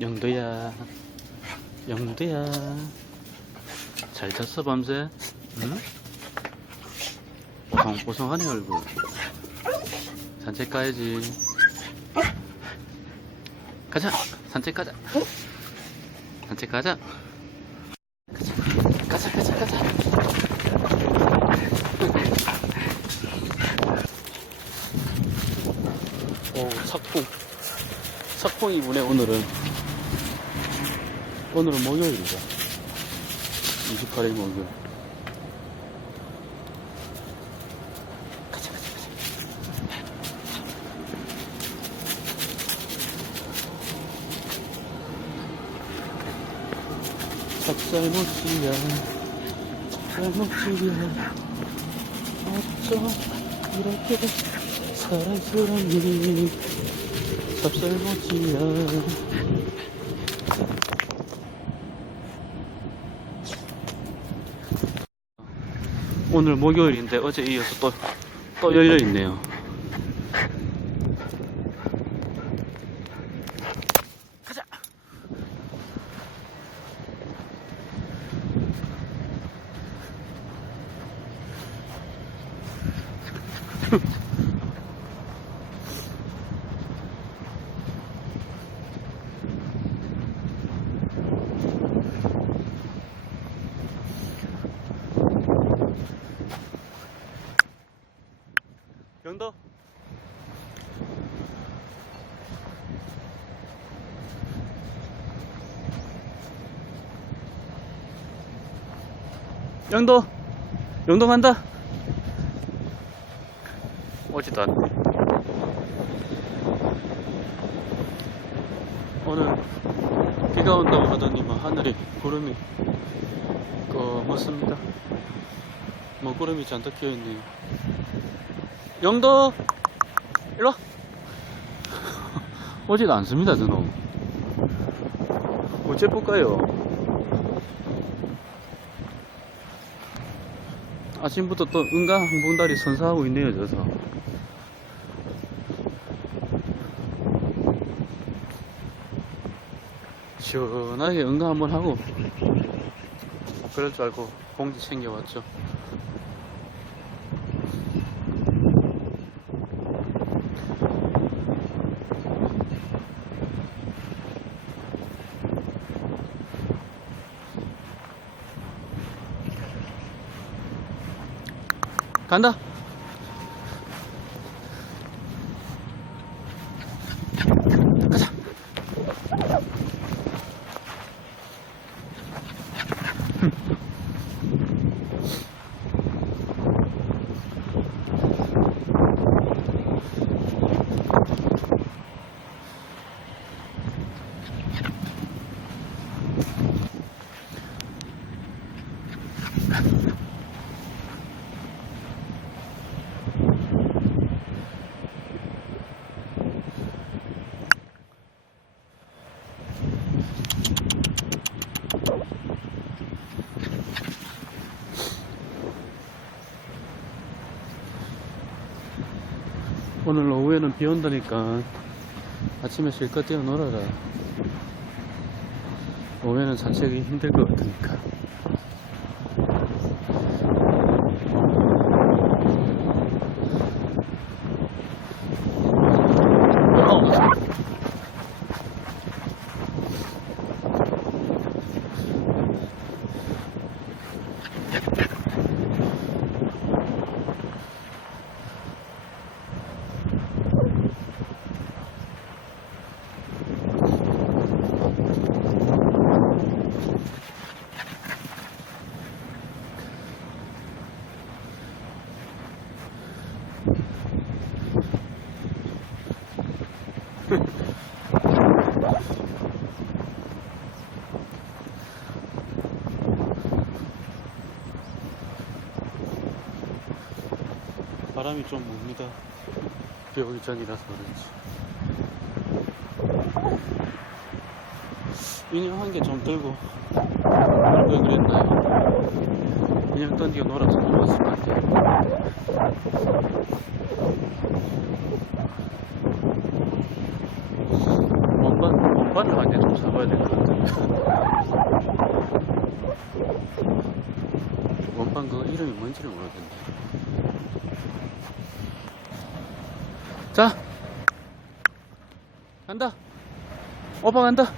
영도야, 영도야, 잘 잤어 밤새? 응? 뽀송뽀송하네 얼굴. 산책 가야지. 가자, 산책 가자. 산책 가자. 가자, 가자, 가자, 가자. 오, 석풍. 석풍이 부네 오늘은. 오늘은 목요일이다. 28일 목요일. 가자, 가자, 가자. 찹쌀모찌야, 찹쌀모찌야. 어쩜 이렇게 사랑스러니 찹쌀모찌야. 오늘 목요일인데 어제 이어서 또, 또 열려있네요. 영도 영도 영도 간다. 오지도 않네. 오늘 비가 온다고 하더니만 하늘이 구름이 검었습니다. 뭐 구름이 잔뜩 끼어있네요 영도 일로 와. 오지도 않습니다 저놈. 어째 볼까요? 아침부터 또 은가 항봉다리 선사하고 있네요 저서 시원하게 응가 한번 하고. 그럴 줄 알고 공지 챙겨왔죠 간다. 오늘 오후에는 비 온다니까 아침에 실컷 뛰어 놀아라. 오후에는 산책이 힘들 것 같으니까. 바람이 좀 오기 전이라서 그렇지. 인형 한 개 좀 들고 왜 그랬나요? 등 던지고 놀아서 좋았을 것 같아. 원반, 원반을 한개 좀 사봐야 될 것 같아. 원반 그 이름이 뭔지를 모르겠네. 자! 간다! 오빠 간다!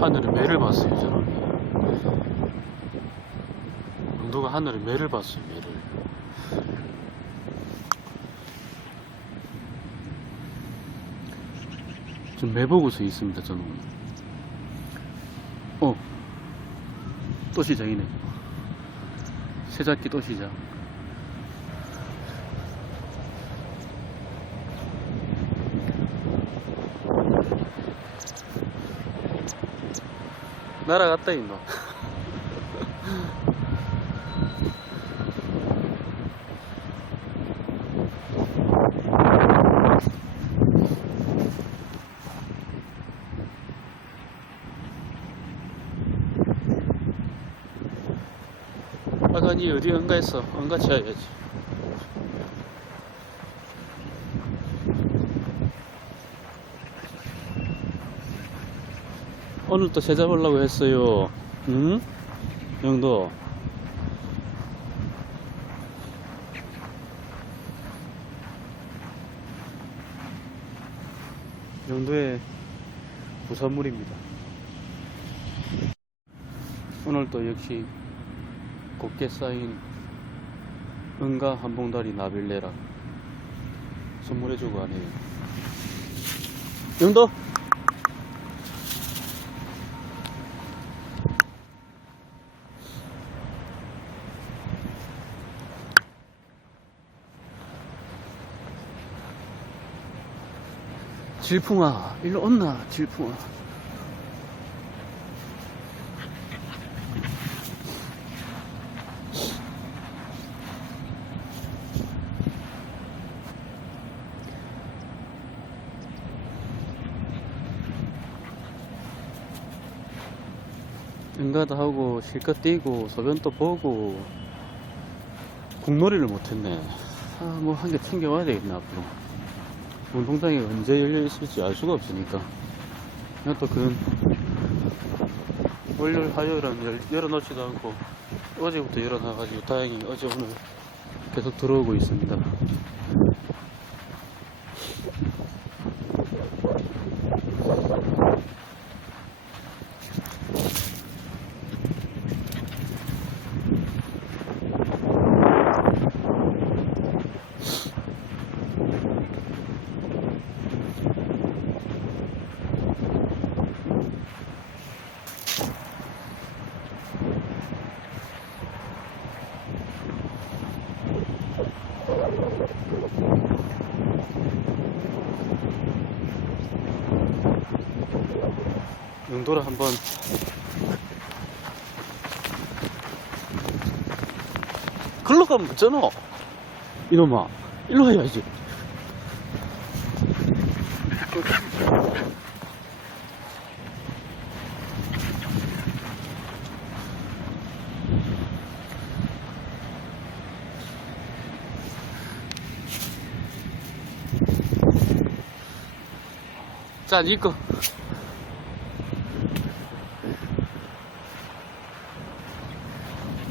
하늘에 매를 봤어요, 이사 영도가 하늘에 매를 봤어요, 매를. 좀 매보고서 있습니다, 저는. 어. 또 시작이네. 새잡기 또 시작. 날아갔다, 이놈. 니 어디 응가했어? 응가 쳐야지. 오늘 또새 잡으려고 했어요. 응? 영도. 영도의 부산물입니다. 오늘 또 역시 곱게 쌓인 은가 한 봉다리 나빌레라 선물해주고 가네요. 영도! 질풍아, 일로 온나, 질풍아. 응가도 하고 실컷 뛰고 소변도 보고 국놀이를 못했네. 아 뭐 한 개 챙겨와야 되겠네 앞으로. 운동장이 언제 열려 있을지 알 수가 없으니까. 그냥 또 그런 월요일 화요일은 열, 열어놓지도 않고 어제부터 열어놔가지고 다행히 어제 오늘 계속 들어오고 있습니다 용도를 한번 글로 가면 되잖아 이놈아 일로 와야지 자, 니꺼.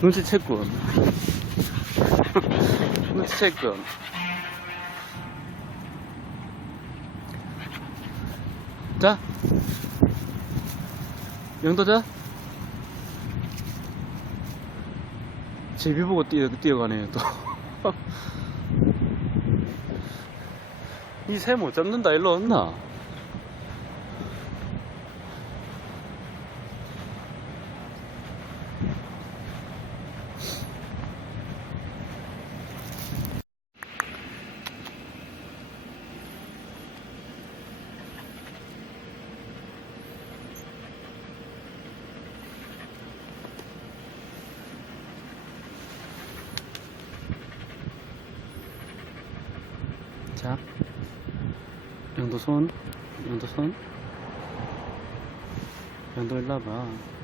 눈치챘군. 눈치챘군. 자. 영도자. 제비 보고 뛰어, 뛰어가네요, 또. 이 새 못 잡는다, 일로 왔나? 자, 영도 손, 영도 손, 영도 일로 와봐.